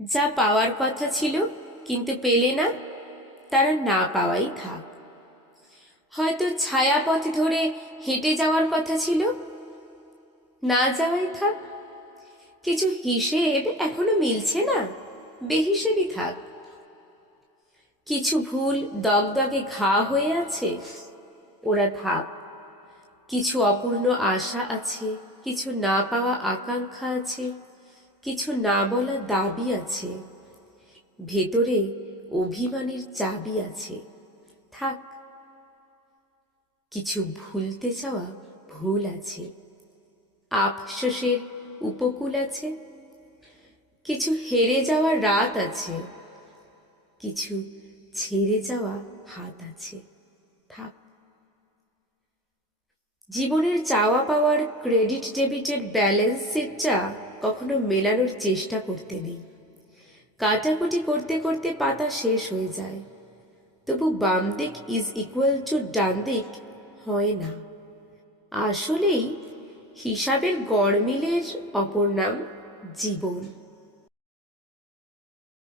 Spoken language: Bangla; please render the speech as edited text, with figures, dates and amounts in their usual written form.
যা পাওয়ার কথা ছিল কিন্তু পেলে না, তারা না পাওয়াই থাক। হয়তো ছায়াপথ ধরে হেঁটে যাওয়ার কথা ছিল, না যাওয়াই থাক। কিছু হিসেব এখনো মিলছে না, বেহিসেবই থাক। কিছু ভুল দগদগে ঘা হয়ে আছে, ওরা থাক। কিছু অপূর্ণ আশা আছে, কিছু না পাওয়া আকাঙ্ক্ষা আছে, কিছু না বলা দাবি আছে, ভেতরে অভিমানের চাবি আছে, থাক। কিছু ভুলতে চাওয়া ভুল আছে, আফসোসের উপকূল আছে। কিছু হেরে যাওয়া রাত আছে, কিছু ছেড়ে যাওয়া হাত আছে, থাক। জীবনের চাওয়া পাওয়ার ক্রেডিট ডেবিটের ব্যালেন্স শিটটা কখনো মেলানোর চেষ্টা করতে নেই। কাটাকুটি করতে করতে পাতা শেষ হয়ে যায়, তবু বাম দিক ইজ ইকুয়াল টু ডান দিক হয় না। আসলেই হিসাবের গড়মিলের অপর নাম জীবন।